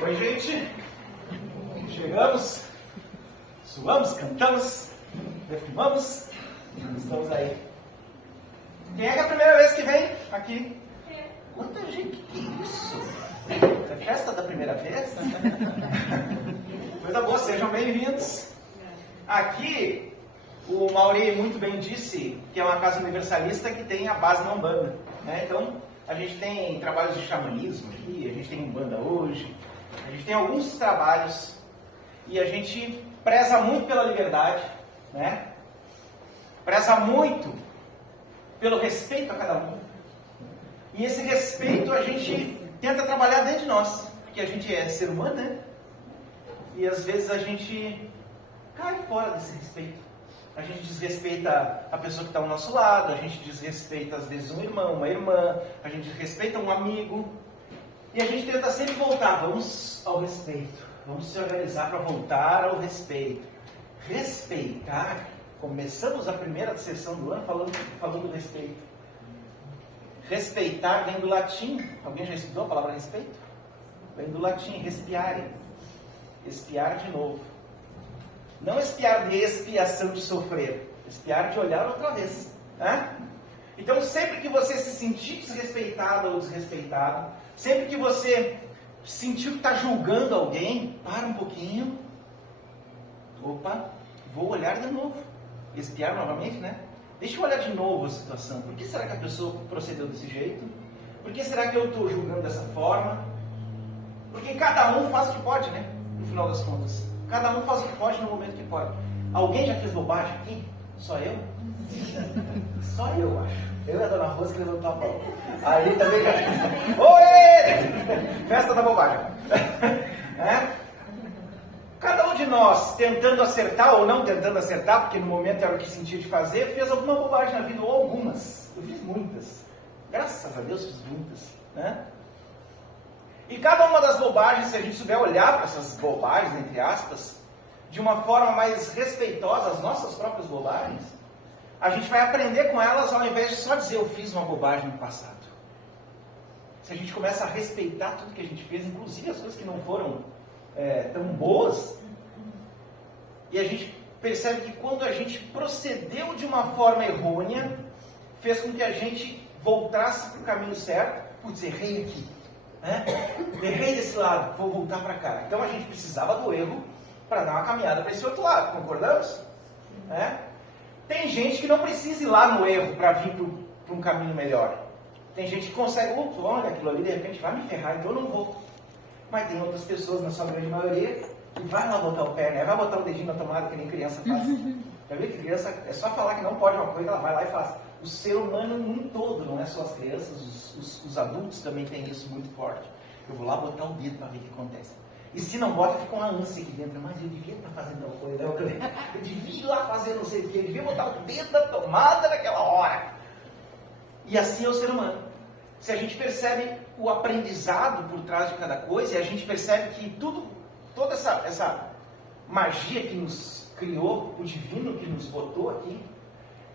Oi, gente. Chegamos, suamos, cantamos, defumamos. Estamos aí. Quem é que é a primeira vez que vem aqui? Quanta gente, que isso? É festa da primeira vez? Coisa boa, sejam bem-vindos. Aqui, o Mauri muito bem disse que é uma casa universalista que tem a base na Umbanda, né? Então, a gente tem trabalhos de xamanismo aqui, a gente tem Umbanda hoje, a gente tem alguns trabalhos e a gente preza muito pela liberdade, né? Preza muito pelo respeito a cada um. E esse respeito a gente tenta trabalhar dentro de nós, porque a gente é ser humano, né? E às vezes a gente cai fora desse respeito. A gente desrespeita a pessoa que está ao nosso lado, a gente desrespeita às vezes um irmão, uma irmã, a gente desrespeita um amigo. E a gente tenta sempre voltar, vamos ao respeito, vamos se organizar para voltar ao respeito. Respeitar, começamos a primeira sessão do ano falando do respeito. Respeitar vem do latim, alguém já estudou a palavra respeito? Vem do latim, respiare, espiar de novo. Não espiar de expiação de sofrer, espiar de olhar outra vez. Né? Então, sempre que você se sentir desrespeitado ou desrespeitado, sempre que você sentiu que está julgando alguém, para um pouquinho. Opa, vou olhar de novo. Espiar novamente, né? Deixa eu olhar de novo a situação. Por que será que a pessoa procedeu desse jeito? Por que será que eu estou julgando dessa forma? Porque cada um faz o que pode, né? No final das contas. Cada um faz o que pode no momento que pode. Alguém já fez bobagem aqui? Só eu? Só eu, acho. Eu e a dona Rosa que levantou a mão. Aí também já fiz. Oi! Festa da bobagem. É? Cada um de nós, tentando acertar ou não tentando acertar, porque no momento era o que sentia de fazer, fez alguma bobagem na vida, ou algumas. Eu fiz muitas. Graças a Deus fiz muitas. Né? E cada uma das bobagens, se a gente souber olhar para essas bobagens, entre aspas, de uma forma mais respeitosa, as nossas próprias bobagens, a gente vai aprender com elas ao invés de só dizer eu fiz uma bobagem no passado. Se a gente começa a respeitar tudo que a gente fez, inclusive as coisas que não foram tão boas, e a gente percebe que quando a gente procedeu de uma forma errônea, fez com que a gente voltasse para o caminho certo. Putz, errei aqui. Né? Errei desse lado, vou voltar para cá. Então a gente precisava do erro para dar uma caminhada para esse outro lado, concordamos? Tem gente que não precisa ir lá no erro para vir para um caminho melhor. Tem gente que consegue, olha, aquilo ali de repente vai me ferrar, então eu não vou. Mas tem outras pessoas, na sua grande maioria, que vai lá botar o pé, né? Vai botar o dedinho na tomada que nem criança faz. Já viu que criança, é só falar que não pode uma coisa, ela vai lá e faz. O ser humano em todo, não é só as crianças, os adultos também têm isso muito forte. Eu vou lá botar o dedo para ver o que acontece. E se não bota, fica uma ânsia aqui dentro. Mas eu devia estar fazendo tal coisa. Eu devia ir lá fazer não sei o que. Eu devia botar o dedo na tomada naquela hora. E assim é o ser humano. Se a gente percebe o aprendizado por trás de cada coisa, e a gente percebe que toda essa magia que nos criou, o divino que nos botou aqui,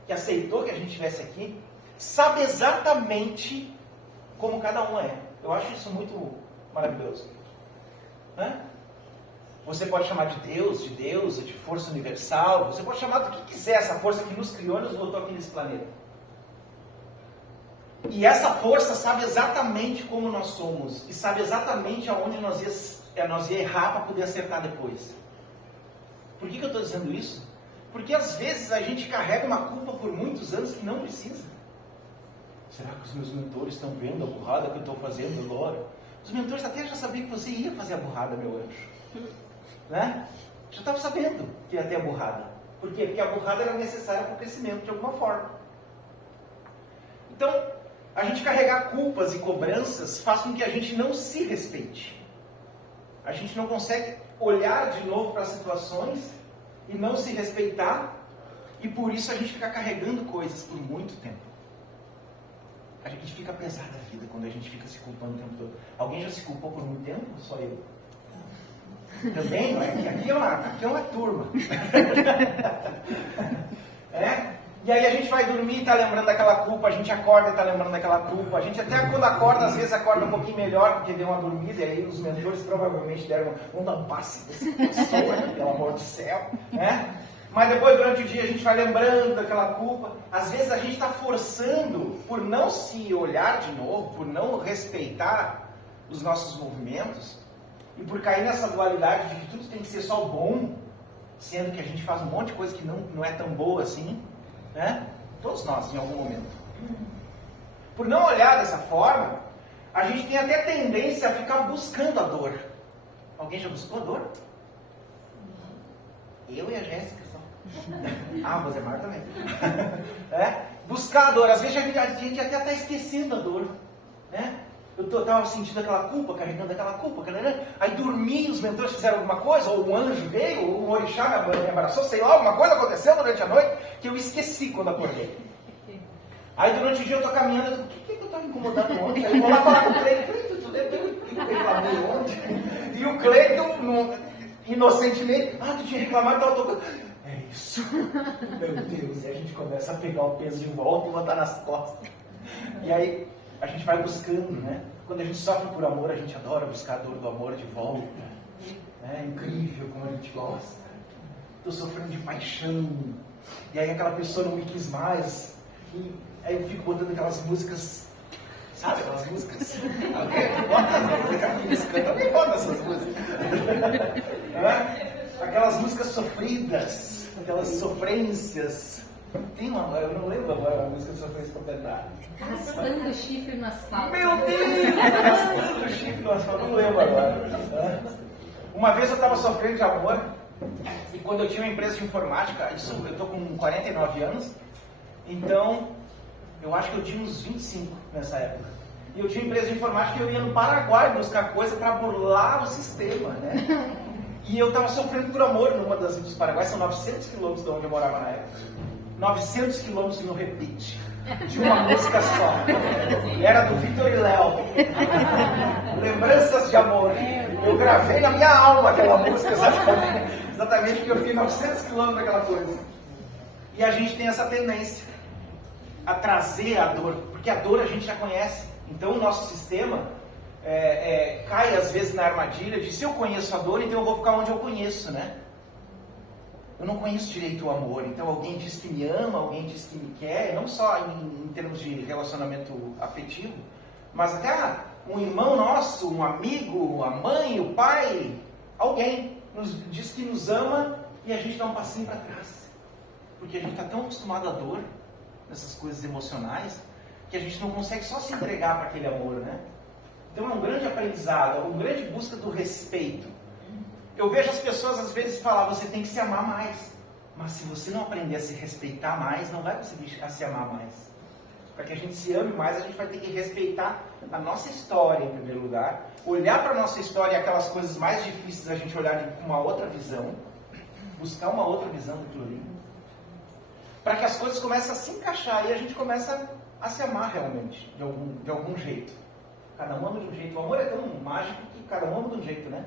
que aceitou que a gente estivesse aqui, sabe exatamente como cada um é. Eu acho isso muito maravilhoso. Né? Você pode chamar de Deus, de deusa, de força universal, você pode chamar do que quiser, essa força que nos criou e nos botou aqui nesse planeta. E essa força sabe exatamente como nós somos, e sabe exatamente aonde nós ia errar para poder acertar depois. Por que eu estou dizendo isso? Porque às vezes a gente carrega uma culpa por muitos anos que não precisa. Será que os meus mentores estão vendo a burrada que eu estou fazendo agora? Os mentores até já sabiam que você ia fazer a burrada, meu anjo. Né? Já estava sabendo que ia ter a burrada. Por quê? Porque a burrada era necessária para o crescimento de alguma forma. Então, a gente carregar culpas e cobranças faz com que a gente não se respeite. A gente não consegue olhar de novo para as situações e não se respeitar, e por isso a gente fica carregando coisas por muito tempo. A gente fica pesada a vida quando a gente fica se culpando o tempo todo. Alguém já se culpou por muito tempo? Só eu. Também, não é? Aqui é uma turma. E aí a gente vai dormir e tá lembrando daquela culpa, a gente acorda e tá lembrando daquela culpa, a gente até quando acorda, às vezes acorda um pouquinho melhor, porque deu uma dormida, e aí os mentores provavelmente deram um dar um passe dessa pessoa, pelo amor do céu, né? Mas depois, durante o dia, a gente vai lembrando daquela culpa. Às vezes a gente está forçando por não se olhar de novo, por não respeitar os nossos movimentos, e por cair nessa dualidade de que tudo tem que ser só bom, sendo que a gente faz um monte de coisa que não é tão boa assim, né? Todos nós, em algum momento. Por não olhar dessa forma, a gente tem até tendência a ficar buscando a dor. Alguém já buscou a dor? Eu e a Jéssica só. Ah, o Rosemar também. Buscar a dor. Às vezes a gente até está esquecendo a dor, né? Eu estava sentindo aquela culpa, carregando aquela culpa, aí dormi, os mentores fizeram alguma coisa, ou um anjo veio, ou um orixá me abraçou, sei lá, alguma coisa aconteceu durante a noite que eu esqueci quando acordei. Aí durante o dia eu estou caminhando, eu digo, o que eu estava incomodado ontem? Aí eu vou lá falar com o Cleiton, tu lembra que eu reclamei ontem? E o Cleiton, inocentemente, tu tinha reclamado, estava tocando. É isso. Meu Deus, e a gente começa a pegar o peso de volta e botar nas costas. E aí a gente vai buscando, né? Quando a gente sofre por amor, a gente adora buscar a dor do amor de volta. É incrível como a gente gosta. Estou sofrendo de paixão. E aí aquela pessoa não me quis mais. E aí eu fico botando aquelas músicas, sabe? Aquelas músicas. Alguém bota essas músicas. Aquelas músicas sofridas, aquelas sofrências. Tem uma, eu não lembro agora a música de sofrência para cantar. Raspando o chifre no asfalto. Meu Deus! Raspando o chifre no asfalto, não lembro agora. Uma vez eu estava sofrendo de amor, e quando eu tinha uma empresa de informática, isso eu estou com 49 anos, então eu acho que eu tinha uns 25 nessa época. E eu tinha uma empresa de informática e eu ia no Paraguai buscar coisa para burlar o sistema, né? E eu estava sofrendo por amor numa das ilhas do Paraguai, são 900 quilômetros de onde eu morava na época. 900 quilômetros no repeat, de uma música só. Era do Vitor e Léo. Lembranças de amor. Eu gravei na minha alma aquela música, exatamente porque eu fiquei 900 quilômetros daquela coisa. E a gente tem essa tendência a trazer a dor, porque a dor a gente já conhece. Então o nosso sistema cai às vezes na armadilha de se eu conheço a dor, então eu vou ficar onde eu conheço, né? Eu não conheço direito o amor, então alguém diz que me ama, alguém diz que me quer, não só em termos de relacionamento afetivo, mas até um irmão nosso, um amigo, a mãe, o pai, alguém nos diz que nos ama e a gente dá um passinho para trás. Porque a gente está tão acostumado à dor, nessas coisas emocionais, que a gente não consegue só se entregar para aquele amor, né? Então é um grande aprendizado, é uma grande busca do respeito. Eu vejo as pessoas às vezes falar, você tem que se amar mais. Mas se você não aprender a se respeitar mais, não vai conseguir se amar mais. Para que a gente se ame mais, a gente vai ter que respeitar a nossa história em primeiro lugar. Olhar para a nossa história e aquelas coisas mais difíceis, a gente olhar com uma outra visão. Buscar uma outra visão daquilo ali. Para que as coisas comecem a se encaixar e a gente começa a se amar realmente, de algum jeito. Cada um ama de um jeito. O amor é tão mágico que cada um ama de um jeito, né?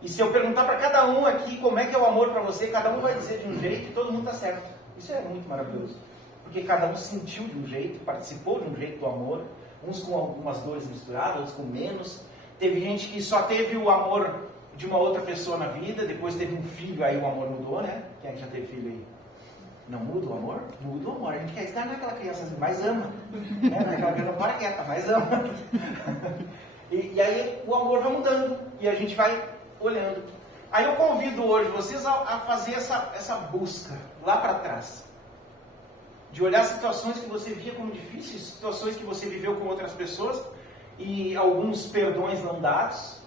E se eu perguntar para cada um aqui como é que é o amor para você, cada um vai dizer de um jeito e todo mundo está certo. Isso é muito maravilhoso. Porque cada um sentiu de um jeito, participou de um jeito do amor. Uns com algumas dores misturadas, outros com menos. Teve gente que só teve o amor de uma outra pessoa na vida, depois teve um filho, aí o amor mudou, né? Quem é que já teve filho aí? Não muda o amor? Muda o amor. A gente quer estar naquela criança assim, mais ama. Né? Naquela criança para quieta, mais ama. E aí o amor vai mudando. E a gente vai olhando. Aí eu convido hoje vocês a fazer essa busca lá para trás. De olhar situações que você via como difíceis, situações que você viveu com outras pessoas e alguns perdões não dados.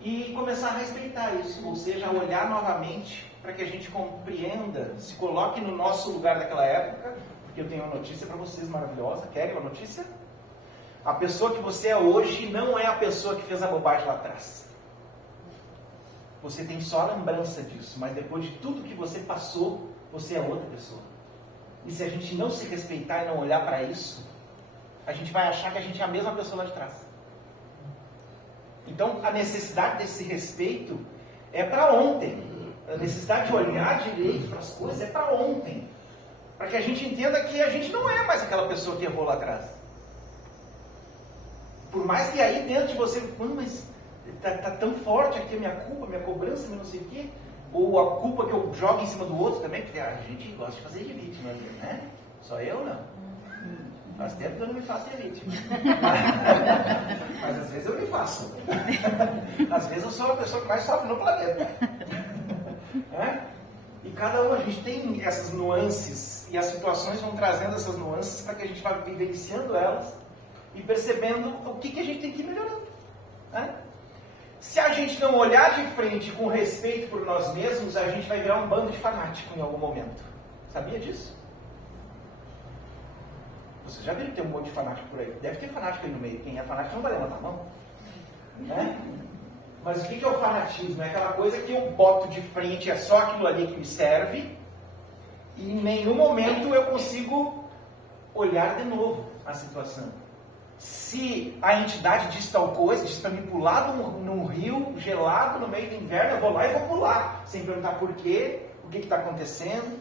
E começar a respeitar isso. Ou seja, olhar novamente para que a gente compreenda, se coloque no nosso lugar daquela época, porque eu tenho uma notícia para vocês maravilhosa. Querem uma notícia? A pessoa que você é hoje não é a pessoa que fez a bobagem lá atrás. Você tem só a lembrança disso, mas depois de tudo que você passou, você é outra pessoa. E se a gente não se respeitar e não olhar para isso, a gente vai achar que a gente é a mesma pessoa lá de trás. Então, a necessidade desse respeito é para ontem. A necessidade de olhar direito para as coisas é para ontem. Para que a gente entenda que a gente não é mais aquela pessoa que errou lá atrás. Por mais que aí dentro de você, mas tá tão forte aqui a minha culpa, minha cobrança, meu não sei o quê, ou a culpa que eu jogo em cima do outro também, porque a gente gosta de fazer de vítima, né? Só eu não. Faz tempo que eu não me faço de vítima. Mas às vezes eu me faço. Às vezes eu sou a pessoa que mais sofre no planeta. E cada um, a gente tem essas nuances, e as situações vão trazendo essas nuances para que a gente vá vivenciando elas e percebendo o que a gente tem que ir melhorando. Se a gente não olhar de frente com respeito por nós mesmos, a gente vai virar um bando de fanático em algum momento. Sabia disso? Você já viu que tem um monte de fanático por aí? Deve ter fanático aí no meio. Quem é fanático não vai levantar a mão. Mas o que é o fanatismo? É aquela coisa que eu boto de frente, é só aquilo ali que me serve, e em nenhum momento eu consigo olhar de novo a situação. Se a entidade diz tal coisa, diz para me pular num rio gelado no meio do inverno, eu vou lá e vou pular, sem perguntar por quê, o que está acontecendo.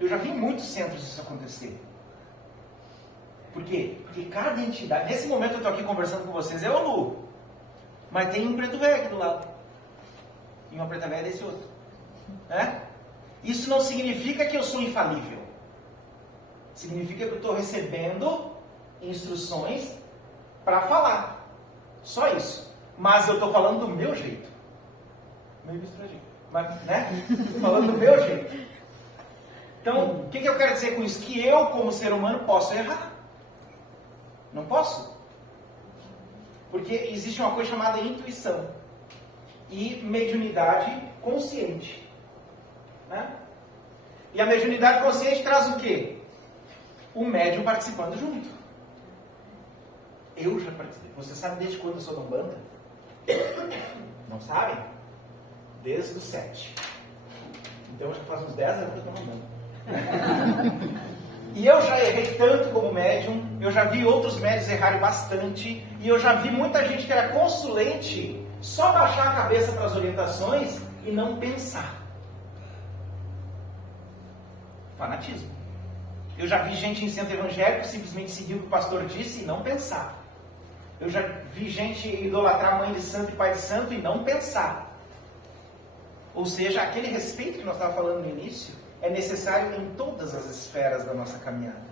Eu já vi em muitos centros isso acontecer. Por quê? Porque cada entidade... Nesse momento eu estou aqui conversando com vocês, eu ou Lu? Mas tem um preto velho aqui do lado. E uma preta velha desse outro. Isso não significa que eu sou infalível. Significa que eu estou recebendo instruções para falar. Só isso. Mas eu estou falando do meu jeito. Meio misturadinho. Mas, Estou falando do meu jeito. Então, o que eu quero dizer com isso? Que eu, como ser humano, posso errar. Não posso? Porque existe uma coisa chamada intuição e mediunidade consciente. E a mediunidade consciente traz o quê? O médium participando junto. Eu já participei. Você sabe desde quando eu sou da Umbanda? Não sabem? Desde os 7. Então já faz uns 10 anos que eu estou na Umbanda. E eu já errei tanto como médium, eu já vi outros médios errarem bastante, e eu já vi muita gente que era consulente só baixar a cabeça para as orientações e não pensar. Fanatismo. Eu já vi gente em centro evangélico simplesmente seguir o que o pastor disse e não pensar. Eu já vi gente idolatrar mãe de santo e pai de santo e não pensar. Ou seja, aquele respeito que nós estávamos falando no início é necessário em todas as esferas da nossa caminhada.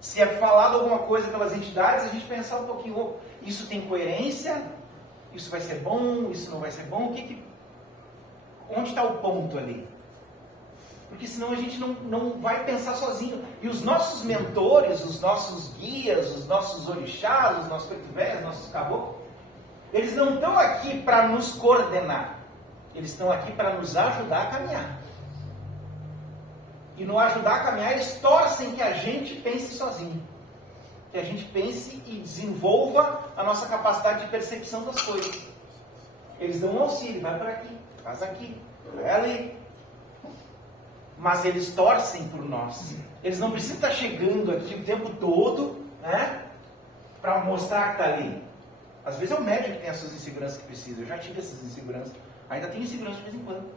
Se é falado alguma coisa pelas entidades, a gente pensar um pouquinho, isso tem coerência? Isso vai ser bom? Isso não vai ser bom? Onde está o ponto ali? Porque senão a gente não vai pensar sozinho. E os nossos mentores, os nossos guias, os nossos orixás, os nossos preto velhos, os nossos caboclos, eles não estão aqui para nos coordenar. Eles estão aqui para nos ajudar a caminhar. E no ajudar a caminhar, eles torcem que a gente pense sozinho. Que a gente pense e desenvolva a nossa capacidade de percepção das coisas. Eles dão um auxílio, vai por aqui, faz aqui, vai ali. Mas eles torcem por nós. Eles não precisam estar chegando aqui o tempo todo, para mostrar que está ali. Às vezes é o médico que tem as suas inseguranças que precisa. Eu já tive essas inseguranças. Ainda tenho insegurança de vez em quando.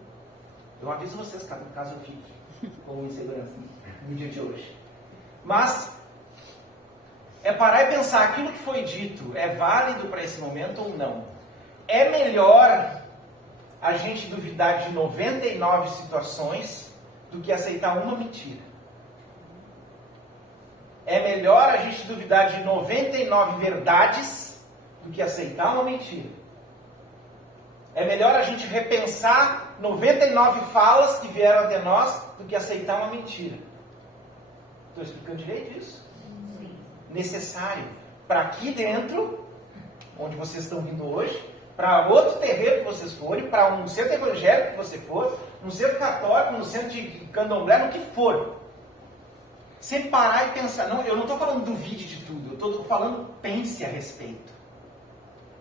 Eu aviso vocês, caso eu fique com insegurança no dia de hoje. Mas é parar e pensar, aquilo que foi dito é válido para esse momento ou não? É melhor a gente duvidar de 99 situações do que aceitar uma mentira. É melhor a gente duvidar de 99 verdades do que aceitar uma mentira. É melhor a gente repensar 99 falas que vieram até nós do que aceitar uma mentira. Estou explicando direito isso? Sim. Necessário para aqui dentro, onde vocês estão vindo hoje, para outro terreiro que vocês forem, para um centro evangélico que você for, no centro católico, no centro de candomblé, no que for. Você parar e pensar. Não, eu não estou falando duvide de tudo, eu estou falando pense a respeito.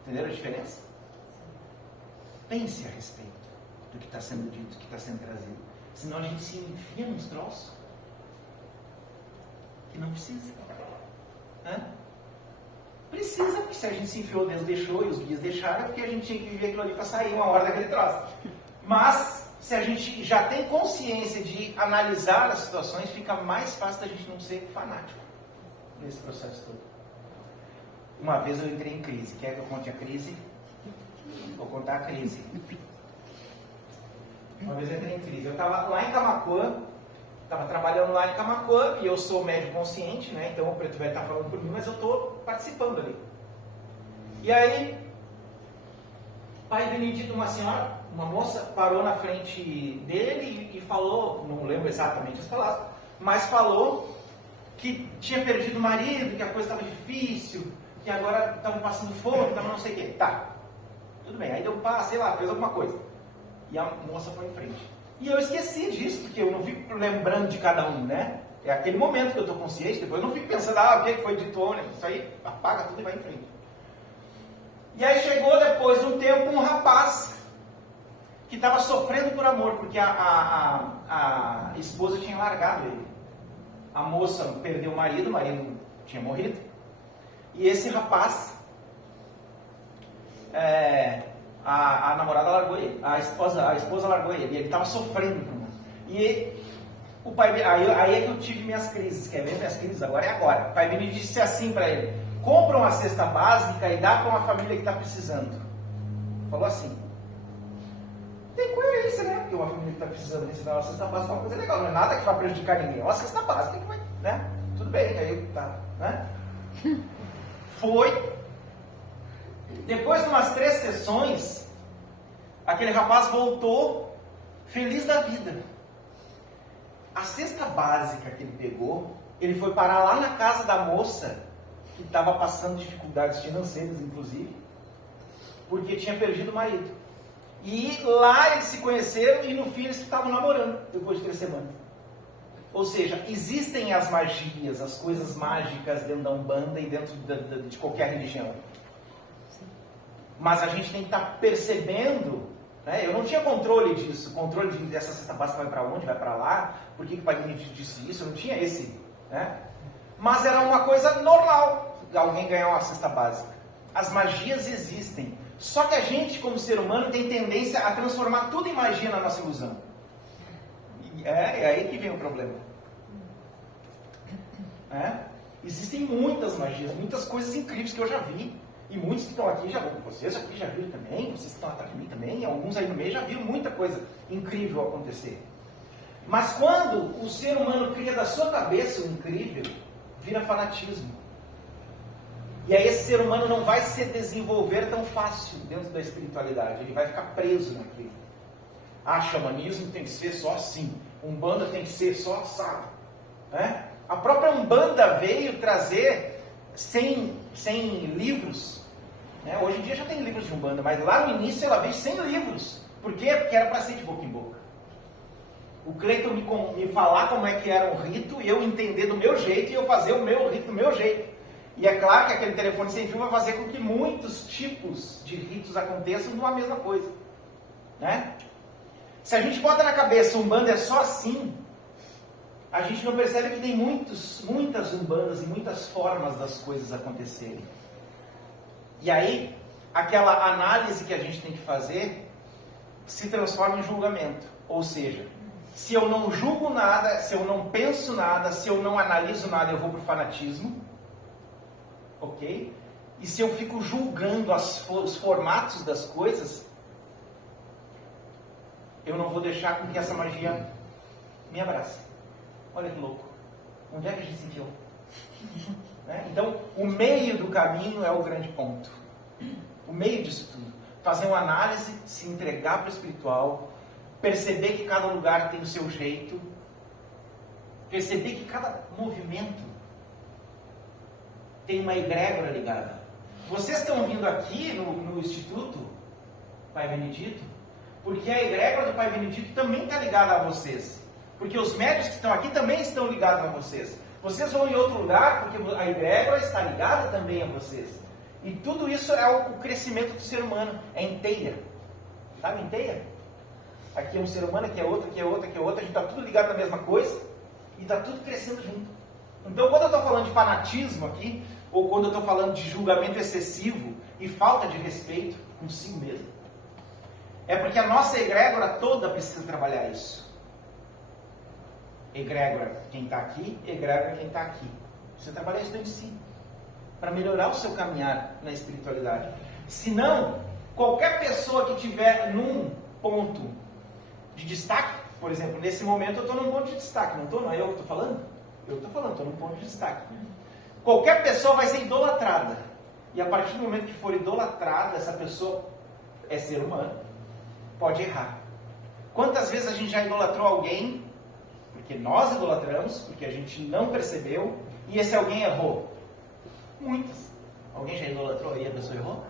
Entenderam a diferença? Pense a respeito do que está sendo dito, do que está sendo trazido. Senão a gente se enfia nos troços que não precisa. Precisa, porque se a gente se enfiou, Deus deixou e os guias deixaram, é porque a gente tinha que viver aquilo ali para sair uma hora daquele troço. Mas se a gente já tem consciência de analisar as situações, fica mais fácil da gente não ser fanático nesse processo todo. Uma vez eu entrei em crise. Quer que eu conte a crise? Vou contar a crise. Uma vez eu entrei em crise. Eu estava lá em Camaquã, estava trabalhando lá em Camaquã, e eu sou médio consciente, né? Então o Preto Velho está falando por mim, mas eu estou participando ali. E aí, Pai Benedito, uma senhora, uma moça, parou na frente dele e falou, não lembro exatamente as palavras, mas falou que tinha perdido o marido, que a coisa estava difícil, que agora estavam passando fome, estavam não sei o quê. Tá, tudo bem. Aí deu um passo, sei lá, fez alguma coisa. E a moça foi em frente. E eu esqueci disso, porque eu não fico lembrando de cada um, né? É aquele momento que eu estou consciente, depois eu não fico pensando, o que foi dito ontem. Isso aí apaga tudo e vai em frente. E aí chegou depois de um tempo um rapaz que estava sofrendo por amor, porque a esposa tinha largado ele. A moça perdeu o marido tinha morrido. E esse rapaz, a namorada largou ele, a esposa largou ele, e ele estava sofrendo por amor. E o pai, aí é que eu tive minhas crises, quer ver minhas crises? Agora é agora. O pai me disse assim para ele: compra uma cesta básica e dá para uma família que está precisando. Falou assim. Tem coerência, né? Porque uma família que está precisando receber uma cesta básica é uma coisa legal, não é nada que vai prejudicar ninguém. É uma cesta básica que vai, né? Tudo bem, aí tá, né? Foi. Depois de umas 3 sessões, aquele rapaz voltou feliz da vida. A cesta básica que ele pegou, ele foi parar lá na casa da moça, que estava passando dificuldades financeiras, inclusive, porque tinha perdido o marido. E lá eles se conheceram e no fim eles estavam namorando, depois de 3 semanas. Ou seja, existem as magias, as coisas mágicas dentro da Umbanda e dentro de qualquer religião. Mas a gente tem que estar percebendo, né? Eu não tinha controle disso, controle dessa cesta básica vai para onde, vai para lá, por que o Pai Benedito disse isso, eu não tinha esse, né? Mas era uma coisa normal, alguém ganhar uma cesta básica. As magias existem, só que a gente, como ser humano, tem tendência a transformar tudo em magia na nossa ilusão. É aí que vem o problema. Existem muitas magias, muitas coisas incríveis que eu já vi. E muitos que estão aqui, vocês aqui já viram também, vocês que estão atrás de mim também, alguns aí no meio já viram muita coisa incrível acontecer. Mas quando o ser humano cria da sua cabeça o incrível, vira fanatismo. E aí esse ser humano não vai se desenvolver tão fácil dentro da espiritualidade, ele vai ficar preso naquilo. Xamanismo tem que ser só assim, Umbanda tem que ser só assado. Né? A própria Umbanda veio trazer 100 livros. Né? Hoje em dia já tem livros de Umbanda, mas lá no início ela veio 100 livros. Por quê? Porque era para ser de boca em boca. O Cleiton me falar como é que era um rito, e eu entender do meu jeito, e eu fazer o meu rito do meu jeito. E é claro que aquele telefone sem fio vai fazer com que muitos tipos de ritos aconteçam de uma mesma coisa. Né? Se a gente bota na cabeça Umbanda é só assim, a gente não percebe que tem muitas Umbandas e muitas formas das coisas acontecerem. E aí, aquela análise que a gente tem que fazer se transforma em julgamento. Ou seja, se eu não julgo nada, se eu não penso nada, se eu não analiso nada, eu vou para o fanatismo. Ok? E se eu fico julgando os formatos das coisas, eu não vou deixar com que essa magia me abrace. Olha que louco. Onde é que a gente se enfiou? Né? Então, o meio do caminho é o grande ponto. O meio disso tudo. Fazer uma análise, se entregar para o espiritual, perceber que cada lugar tem o seu jeito, perceber que cada movimento tem uma egrégora ligada. Vocês estão vindo aqui no Instituto Pai Benedito, porque a egrégora do Pai Benedito também está ligada a vocês. Porque os médios que estão aqui também estão ligados a vocês. Vocês vão em outro lugar porque a egrégora está ligada também a vocês. E tudo isso é o crescimento do ser humano. É em teia. Sabe, em teia? Aqui é um ser humano, aqui é outro, aqui é outro, aqui é outro. A gente está tudo ligado na mesma coisa e está tudo crescendo junto. Então, quando eu estou falando de fanatismo aqui, ou quando eu estou falando de julgamento excessivo e falta de respeito consigo mesmo, É porque a nossa egrégora toda precisa trabalhar isso. Egrégora quem está aqui, egrégora quem está aqui. Precisa trabalhar isso dentro de si, para melhorar o seu caminhar na espiritualidade. Senão, qualquer pessoa que tiver num ponto de destaque, por exemplo, nesse momento eu estou num ponto de destaque, não estou? Não é eu que estou falando? Eu estou falando, estou num ponto de destaque. Qualquer pessoa vai ser idolatrada. E a partir do momento que for idolatrada, essa pessoa é ser humano, pode errar. Quantas vezes a gente já idolatrou alguém, porque nós idolatramos, porque a gente não percebeu, e esse alguém errou? Muitas. Alguém já idolatrou e a pessoa errou?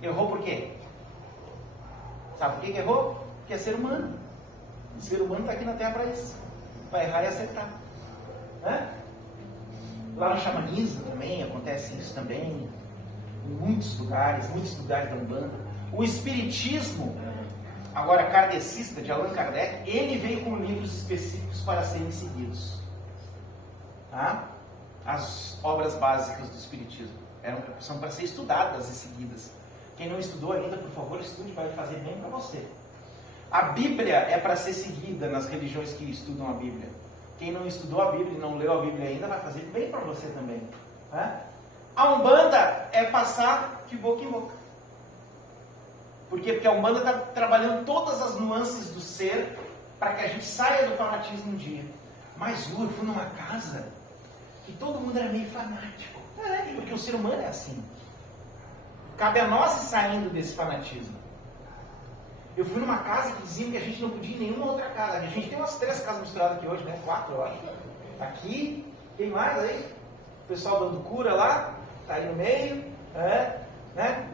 Errou por quê? Sabe por que errou? Porque é ser humano. O ser humano está aqui na Terra para isso. Para errar e acertar. Né? Lá no xamanismo também acontece isso também. Em muitos lugares da Umbanda. O espiritismo, agora kardecista, de Allan Kardec, ele veio com livros específicos para serem seguidos. Tá? As obras básicas do espiritismo são para ser estudadas e seguidas. Quem não estudou ainda, por favor, estude, vai fazer bem para você. A Bíblia é para ser seguida nas religiões que estudam a Bíblia. Quem não estudou a Bíblia e não leu a Bíblia ainda, vai fazer bem para você também. Tá? A Umbanda é passar de boca em boca. Por quê? Porque a Umbanda está trabalhando todas as nuances do ser para que a gente saia do fanatismo um dia. Mas eu fui numa casa que todo mundo era meio fanático. Porque o ser humano é assim. Cabe a nós ir saindo desse fanatismo. Eu fui numa casa que diziam que a gente não podia ir em nenhuma outra casa. A gente tem umas 3 casas misturadas aqui hoje, né? 4, eu acho. Aqui, tem mais aí? O pessoal dando cura lá, tá aí no meio, né?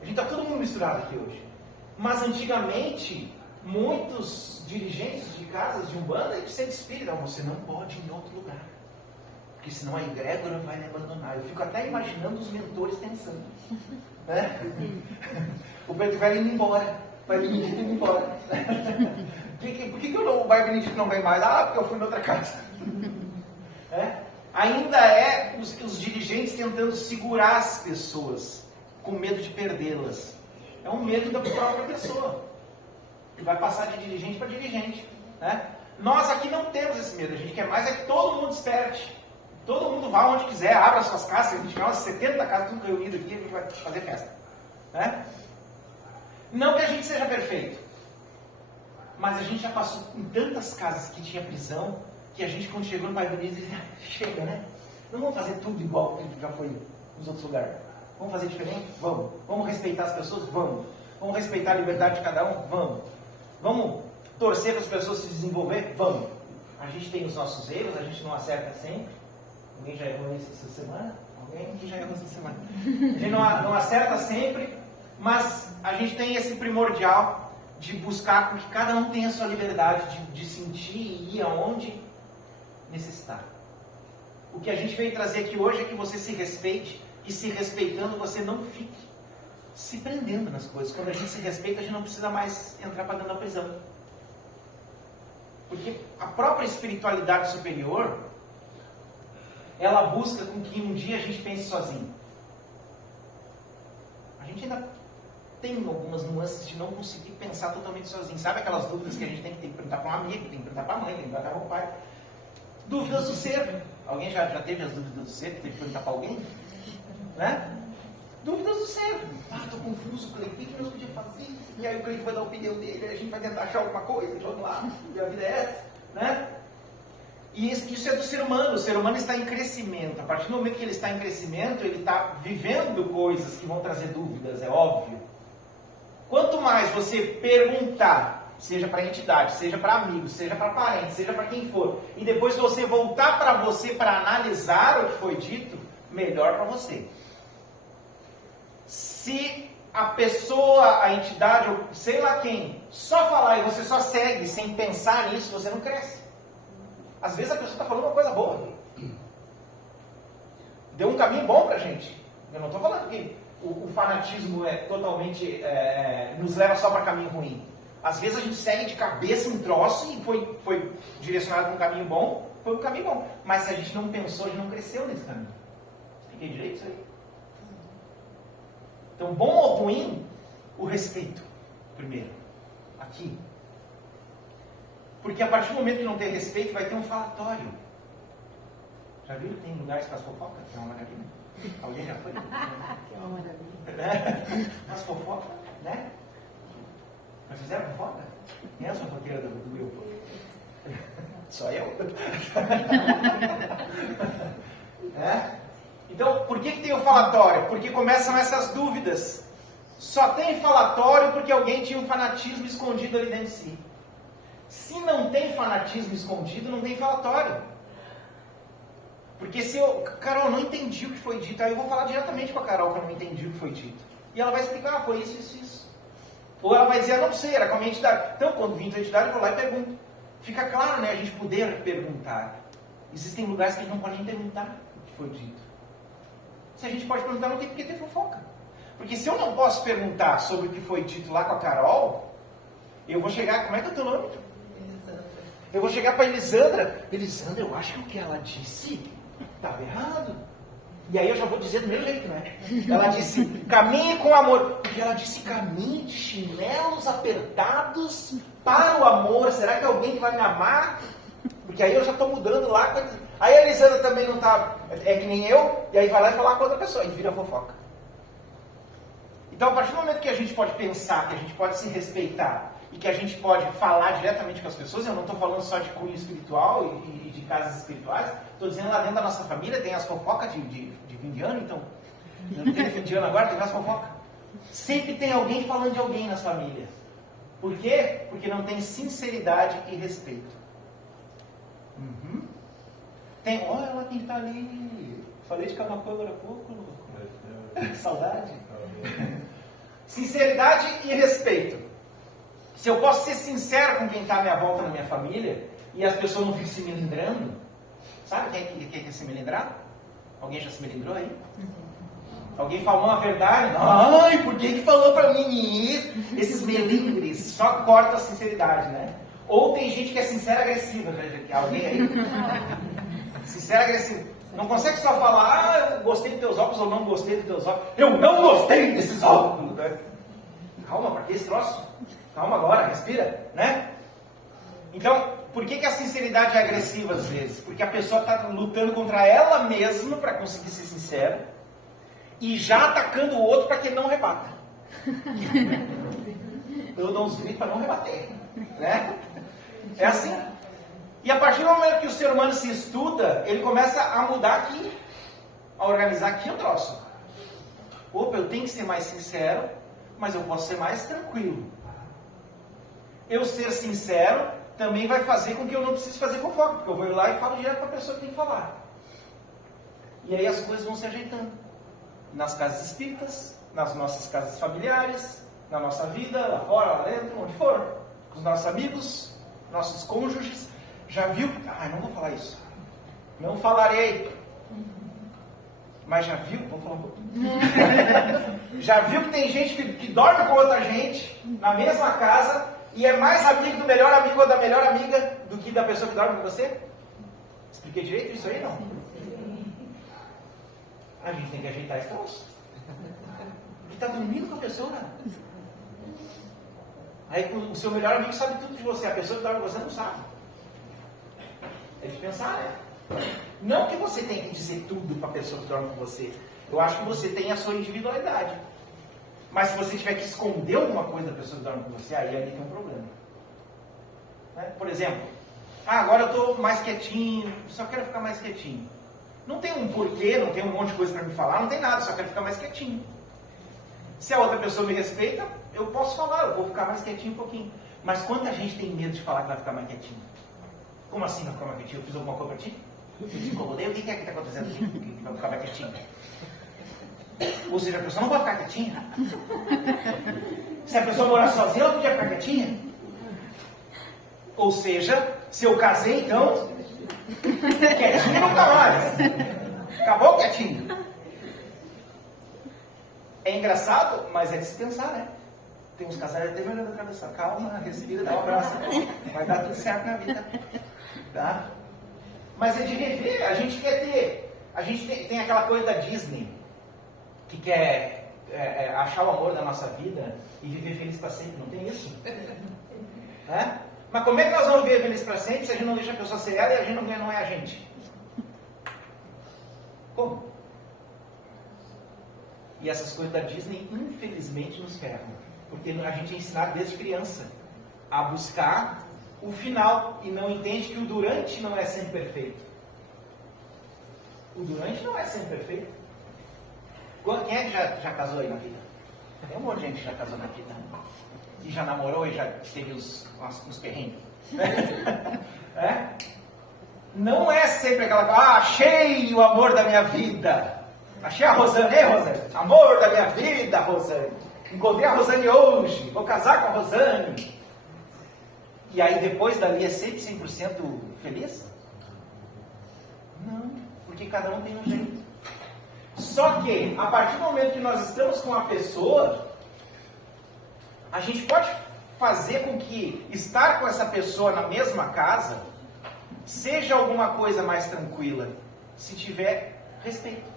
A gente tá todo mundo misturado aqui hoje. Mas antigamente, muitos dirigentes de casas de Umbanda, eles sempre espíritam, você não pode ir em outro lugar. Porque senão a egrégora vai me abandonar. Eu fico até imaginando os mentores pensando. Né? O Pedro vai indo embora. Vai Benedito indo embora. Por que o Bar Benedito não vem mais? Ah, porque eu fui em outra casa. Ainda é os dirigentes tentando segurar as pessoas, com medo de perdê-las. É um medo da própria pessoa. Que vai passar de dirigente para dirigente. Né? Nós aqui não temos esse medo. A gente quer mais é que todo mundo desperte. Todo mundo vá onde quiser, abra suas casas. A gente tiver umas 70 casas, tudo reunido aqui, a gente vai fazer festa. Né? Não que a gente seja perfeito, mas a gente já passou em tantas casas que tinha prisão, que a gente, quando chegou no Pai Bonito, disse, chega, né? Não vamos fazer tudo igual que já foi nos outros lugares. Vamos fazer diferente? Vamos. Vamos respeitar as pessoas? Vamos. Vamos respeitar a liberdade de cada um? Vamos. Vamos torcer para as pessoas se desenvolver? Vamos. A gente tem os nossos erros, a gente não acerta sempre. Alguém já errou isso essa semana? Alguém já errou essa semana? A gente não acerta sempre, mas a gente tem esse primordial de buscar com que cada um tenha a sua liberdade de sentir e ir aonde necessitar. O que a gente veio trazer aqui hoje é que você se respeite, e se respeitando você não fique se prendendo nas coisas. Quando a gente se respeita, a gente não precisa mais entrar para dentro da prisão. Porque a própria espiritualidade superior, ela busca com que um dia a gente pense sozinho. A gente ainda tem algumas nuances de não conseguir pensar totalmente sozinho. Sabe aquelas dúvidas que a gente tem que perguntar para um amigo, tem que perguntar para a mãe, tem que perguntar para o pai. Dúvidas do ser. Alguém já teve as dúvidas do ser, que teve que perguntar para alguém? Né? Dúvidas do ser. Estou confuso, o que eu podia fazer? E aí o Cleito vai dar a opinião dele, a gente vai tentar achar alguma coisa, vamos lá, e a vida é essa. Né? E isso é do ser humano. O ser humano está em crescimento. A partir do momento que ele está em crescimento, ele está vivendo coisas que vão trazer dúvidas, é óbvio. Quanto mais você perguntar, seja para entidade, seja para amigos, seja para parentes, seja para quem for, e depois você voltar para você para analisar o que foi dito, melhor para você. Se a pessoa, a entidade, ou sei lá quem, só falar e você só segue sem pensar nisso, você não cresce. Às vezes a pessoa está falando uma coisa boa. Deu um caminho bom pra gente. Eu não estou falando que o fanatismo é totalmente nos leva só para caminho ruim. Às vezes a gente segue de cabeça um troço e foi direcionado para um caminho bom, foi um caminho bom. Mas se a gente não pensou, a gente não cresceu nesse caminho. Fiquei direito isso aí? Então, bom ou ruim, o respeito. primeiro. Aqui. Porque a partir do momento que não tem respeito, vai ter um falatório. Já viram que tem lugares que faz fofoca? Que é uma maravilha. Alguém já foi? Que é uma maravilha. Faz fofoca, né? Mas fizeram fofoca? Quem é a fofoqueira do meu? Só eu? É? Então, por que tem o falatório? Porque começam essas dúvidas. Só tem falatório porque alguém tinha um fanatismo escondido ali dentro de si. Se não tem fanatismo escondido, não tem falatório. Porque se eu... Carol, não entendi o que foi dito. Aí eu vou falar diretamente com a Carol que eu não entendi o que foi dito. E ela vai explicar, foi isso, isso, isso. Ou ela vai dizer, não sei, era com a minha entidade. Então, quando vim tua entidade, eu vou lá e pergunto. Fica claro, né, a gente poder perguntar. Existem lugares que a gente não pode nem perguntar o que foi dito. Se a gente pode perguntar, não tem por que ter fofoca. Porque se eu não posso perguntar sobre o que foi dito lá com a Carol, eu vou chegar... Como é que é o teu nome? Eu vou chegar para Elisandra. Elisandra, eu acho que o que ela disse estava errado. E aí eu já vou dizer do meu jeito, né? Ela disse, caminhe com amor. Porque ela disse, caminhe de chinelos apertados para o amor. Será que é alguém que vai me amar? Porque aí eu já estou mudando lá. Aí a Elisandra também não está... É que nem eu. E aí vai lá e falar com outra pessoa. E vira fofoca. Então, a partir do momento que a gente pode pensar, que a gente pode se respeitar e que a gente pode falar diretamente com as pessoas, eu não estou falando só de cunho espiritual e de casas espirituais, estou dizendo lá dentro da nossa família, tem as fofocas de fim de ano, então, não tem fim de ano agora, tem as fofocas. Sempre tem alguém falando de alguém nas famílias. Por quê? Porque não tem sinceridade e respeito. Tem, olha lá quem está ali. Falei de Camacuã agora há pouco. Saudade. Sinceridade e respeito. Se eu posso ser sincero com quem está à minha volta na minha família e as pessoas não ficam se melindrando, sabe quem quer se melindrar? Alguém já se melindrou aí? Alguém falou uma verdade? Ai, por que falou pra mim isso? Esses melindres só cortam a sinceridade, né? Ou tem gente que é sincera agressiva, né? Alguém aí? Sincera agressiva. Não consegue só falar, eu gostei dos teus óculos ou não gostei dos teus óculos. Eu não gostei desses óculos. Né? Calma, para que esse troço? Calma agora, respira, né? Então, por que a sinceridade é agressiva às vezes? Porque a pessoa está lutando contra ela mesma para conseguir ser sincera e já atacando o outro para que ele não rebata. Eu dou uns gritos para não rebater, né? É assim. E a partir do momento que o ser humano se estuda, ele começa a mudar aqui, a organizar aqui o troço. Opa, eu tenho que ser mais sincero, mas eu posso ser mais tranquilo. Eu ser sincero também vai fazer com que eu não precise fazer fofoca, porque eu vou lá e falo direto para a pessoa que tem que falar. E aí as coisas vão se ajeitando. Nas casas espíritas, nas nossas casas familiares, na nossa vida, lá fora, lá dentro, onde for. Com os nossos amigos, nossos cônjuges. Já viu? Ah, não vou falar isso. Não falarei. Mas já viu? Vou falar um pouquinho. Já viu que tem gente que dorme com outra gente na mesma casa e é mais amigo do melhor amigo ou da melhor amiga do que da pessoa que dorme com você? Expliquei direito isso aí? Não. A gente tem que ajeitar esse troço. Porque está dormindo com a pessoa. Aí o seu melhor amigo sabe tudo de você. A pessoa que dorme com você não sabe. É de pensar, né? Não que você tenha que dizer tudo para a pessoa que dorme com você. Eu acho que você tem a sua individualidade. Mas se você tiver que esconder alguma coisa da pessoa que dorme com você, aí ali tem um problema. Né? Por exemplo, agora eu estou mais quietinho, só quero ficar mais quietinho. Não tem um porquê, não tem um monte de coisa para me falar, não tem nada, só quero ficar mais quietinho. Se a outra pessoa me respeita, eu posso falar, eu vou ficar mais quietinho um pouquinho. Mas quanta gente tem medo de falar que vai ficar mais quietinho? Como assim vai ficar mais quietinho? Eu fiz alguma coisa para ti? Eu te incomodei? O que é que está acontecendo aqui? Que vai ficar mais quietinho? Ou seja, a pessoa não vai ficar quietinha? Se a pessoa morar sozinha, ela podia ficar quietinha? Ou seja, se eu casei, então, quietinho nunca mais. Acabou quietinho. É engraçado, mas é de se pensar, né? Tem uns casais até melhor da cabeça. Calma, respira, dá um abraço. Vai dar tudo certo na vida. Tá? Mas é de rever. A gente quer ter... A gente tem aquela coisa da Disney, que quer achar o amor da nossa vida e viver feliz para sempre, não tem isso? Né? Mas como é que nós vamos viver feliz para sempre se a gente não deixa a pessoa ser ela e a gente não é a gente? Como? E essas coisas da Disney, infelizmente, nos ferram. Porque a gente é ensinado desde criança a buscar o final e não entende que o durante não é sempre perfeito. O durante não é sempre perfeito. Quem é que já casou aí na vida? Tem um monte de gente que já casou na vida. E já namorou e já teve uns perrengues. É? Não é sempre aquela coisa, achei o amor da minha vida. Achei a Rosane, Rosane? Amor da minha vida, Rosane. Encontrei a Rosane hoje, vou casar com a Rosane. E aí depois dali é sempre 100% feliz? Não, porque cada um tem um jeito. Só que, a partir do momento que nós estamos com a pessoa, a gente pode fazer com que estar com essa pessoa na mesma casa seja alguma coisa mais tranquila, se tiver respeito.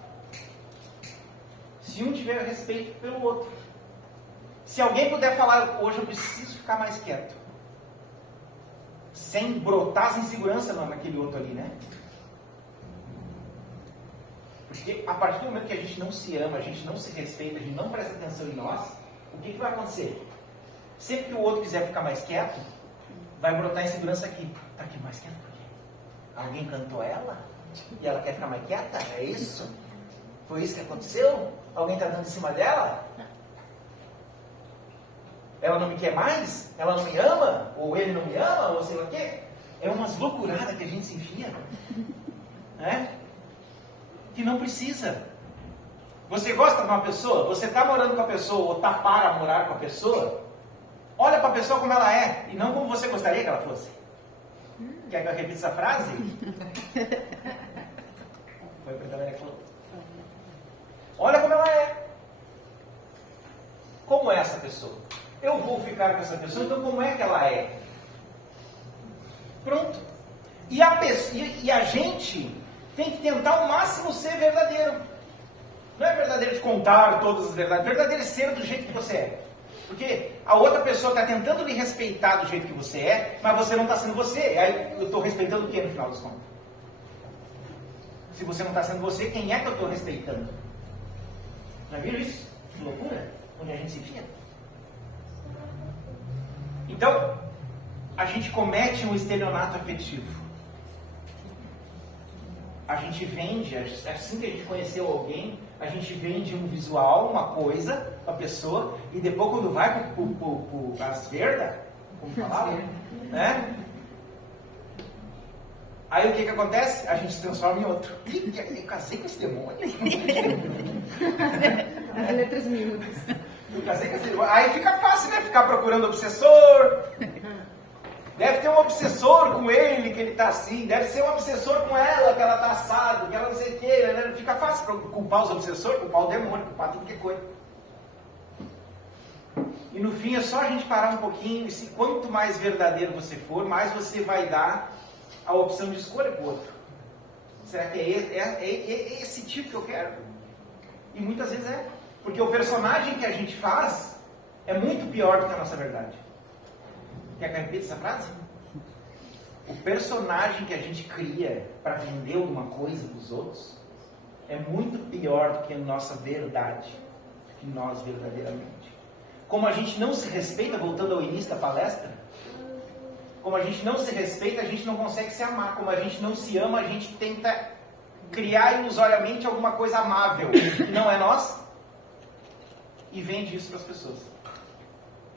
Se um tiver respeito pelo outro. Se alguém puder falar, hoje eu preciso ficar mais quieto, sem brotar as inseguranças naquele outro ali, né? Porque a partir do momento que a gente não se ama, a gente não se respeita, a gente não presta atenção em nós, o que vai acontecer? Sempre que o outro quiser ficar mais quieto, vai brotar insegurança aqui. Tá aqui mais quieto por quê? Alguém cantou ela? E ela quer ficar mais quieta? É isso? Foi isso que aconteceu? Alguém está dando em cima dela? Ela não me quer mais? Ela não me ama? Ou ele não me ama? Ou sei lá o quê? É umas loucuradas que a gente se enfia. Né? Que não precisa. Você gosta de uma pessoa? Você está morando com a pessoa ou está para morar com a pessoa? Olha para a pessoa como ela é e não como você gostaria que ela fosse. Quer que eu repita essa frase? Foi a Brincadeira que falou. Olha como ela é. Como é essa pessoa? Eu vou ficar com essa pessoa, então como é que ela é? Pronto. E a gente tem que tentar ao máximo ser verdadeiro. Não é verdadeiro de contar todas as verdades. Verdadeiro é ser do jeito que você é. Porque a outra pessoa está tentando lhe respeitar do jeito que você é, mas você não está sendo você. Aí eu estou respeitando o que no final dos contos? Se você não está sendo você, quem é que eu estou respeitando? Já viram isso? Que loucura? Onde a gente se enfia? Então, a gente comete um estelionato afetivo. A gente vende, assim que a gente conheceu alguém, a gente vende um visual, uma coisa para a pessoa, e depois quando vai para as verdas, como falava, né? Aí o que acontece? A gente se transforma em outro. Eu casei com esse demônio. As letras miúdas. Eu casei com esse demônio. Aí fica fácil, né? Ficar procurando obsessor. Deve ter um obsessor com ele, que ele tá assim. Deve ser um obsessor com ela, que ela tá assado, que ela não sei o que. Né? Fica fácil para culpar os obsessores, culpar o demônio, culpar tudo que é coisa. E no fim é só a gente parar um pouquinho e quanto mais verdadeiro você for, mais você vai dar a opção de escolha para o outro. Será que é esse tipo que eu quero? E muitas vezes é. Porque o personagem que a gente faz é muito pior do que a nossa verdade. Quer que eu repita essa frase? O personagem que a gente cria para vender alguma coisa para os outros é muito pior do que a nossa verdade, que nós verdadeiramente. Como a gente não se respeita, voltando ao início da palestra, como a gente não se respeita, a gente não consegue se amar. Como a gente não se ama, a gente tenta criar ilusoriamente alguma coisa amável, que não é nós, e vende isso para as pessoas.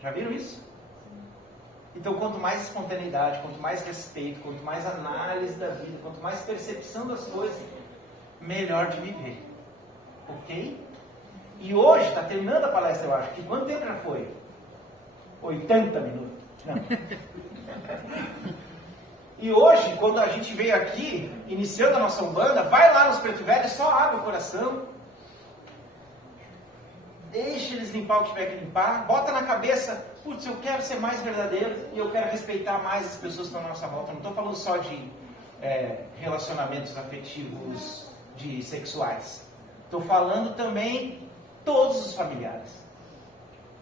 Já viram isso? Então, quanto mais espontaneidade, quanto mais respeito, quanto mais análise da vida, quanto mais percepção das coisas, melhor de viver. Ok? E hoje, está terminando a palestra, eu acho. Que quanto tempo já foi? 80 minutos. Não. E hoje, quando a gente veio aqui, iniciando a nossa Umbanda, vai lá nos Preto Velho, só abre o coração. Deixa eles limpar o que tiver que limpar. Bota na cabeça, putz, eu quero ser mais verdadeiro e eu quero respeitar mais as pessoas que estão à nossa volta. Não estou falando só de relacionamentos afetivos sexuais. Estou falando também todos os familiares.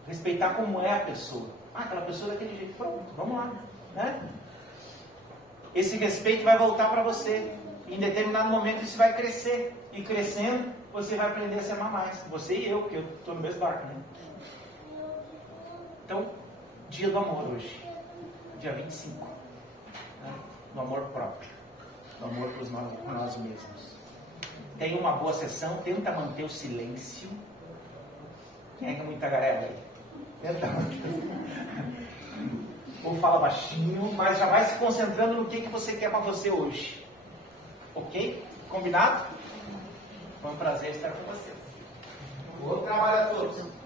Respeitar como é a pessoa. Ah, aquela pessoa daquele jeito. Pronto, vamos lá. Né? Esse respeito vai voltar para você. Em determinado momento isso vai crescer. E crescendo, você vai aprender a se amar mais. Você e eu, porque eu estou no mesmo barco. Né? Então, dia do amor hoje. Dia 25. Né? Do amor próprio. Do amor por nós mesmos. Tenha uma boa sessão. Tenta manter o silêncio. Quem é que é muita galera aí? Tenta manter. Ou fala baixinho, mas já vai se concentrando no que você quer para você hoje. Ok? Combinado? Foi um prazer estar com você. Bom trabalho a todos.